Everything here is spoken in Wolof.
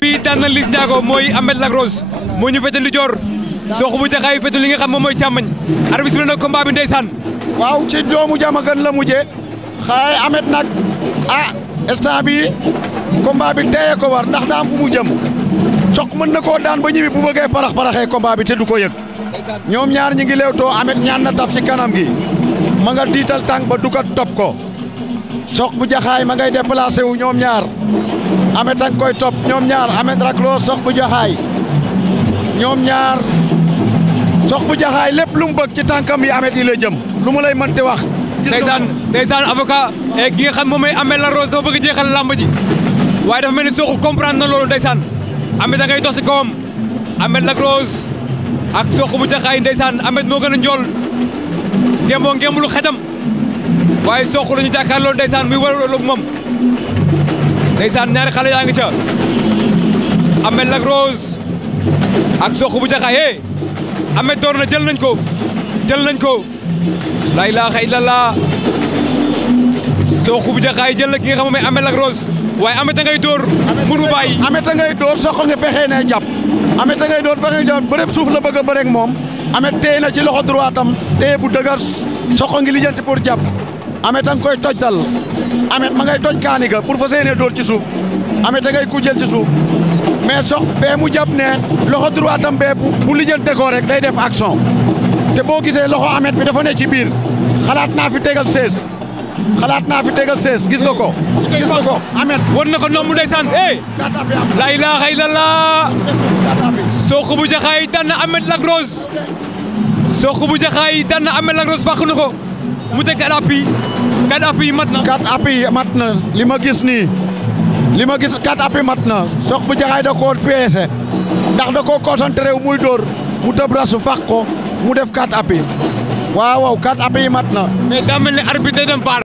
bi daan na Liss Ndiago mooy Ahmed Lac Rose moo ñu fete ndi joor Sokh bu Jaxaay fete li nga xam moom mooy càmmañ arbitre bi na combat bi ndeysaan waaw ci doomu Diamaguène la mujjee xaay Ahmed nag instant bi combat bi teye ko war ndax daa am fu mu jëm Sokh mën na koo daan ba ñibbi bu bëggee parax-paraxee combat bi te du ko yëg ñoom ñaar ñi ngi leewtoo Ahmed ñaan na taf ci kanam gi ma nga tiital tànk ba dugat topp ko Sokh bu Jaxaay ma ngay déplacé wu ñoom ñaar Ahmed a ngi koy topp ñoom ñaar Ahmed Lac Rose Sokh bu Jaxaay ñoom ñaar Sokh bu Jaxaay lépp lu mu bëgg ci tànkam yi Ahmed yi la jëm lu mu lay mënti wax. ndeysaan avocat ki nga xam moom mooy Ahmed Lac Rose dafa bëgg jeexal lamb ji waaye dafa mel ni Sokh comprendre na loolu ndeysaan Ahmed a ngay dox si kawam Ahmed Lac Rose ak Sokh bu Jaxaay ndeysaan Ahmed moo gën a njool ngemboo ngembulu xetam waaye Sokh la ñu jàkkaar loolu ndeysaan muy waraloog moom ndeysaan ñaari xale yaa ngi ca Ahmed Lac Rose ak Sokh bu Jaxaay Ahmed door na jël nañ ko la ilaha illallah Sokh bu Jaxaay jël na ki nga xam mooy Ahmed Lac Rose waaye Ahmed a ngay door mënu bàyyi Ahmed a ngay door Sokh nga fexee ne jàpp Ahmed a ngay door fexe jàpp bërëb suuf la bëgg a bëreeg moom Ahmed téye na ci loxo droitam téye bu dëgër Sokh ngi lijjanti pour jàpp Ahmed a ngi koy tojtal Ahmed ma ngay toj kaani ga pour fas yéene door ci suuf Ahmed a ngay kuujal ci suuf mais Sokh fee mu jàpp ne loxo droitam bee bu lijjante ko rek day def action te boo gisee loxo Ahmed bi dafa ne ci biir xalaat naa fi tegal 16 gis nga ko Ahmed won na ko nombu ndeysaan la ilaha illallah Sokh bu Jaxaay daan na Ahmed Lac Rose Sokh bu Jaxaay daan na Ahmed Lac Rose fàq na ko mu teg 4 appuis mat na 4 appuis mat na li ma gis 4 appuis mat na Sokh bu Jaxaay da koo peese ndax da koo concentré wu muy dóor mu tëb rasu fàq ko mu def 4 appuis waaw waaw 4 appuis yi mat na. mais daa mel ni arbitre day dem VAR.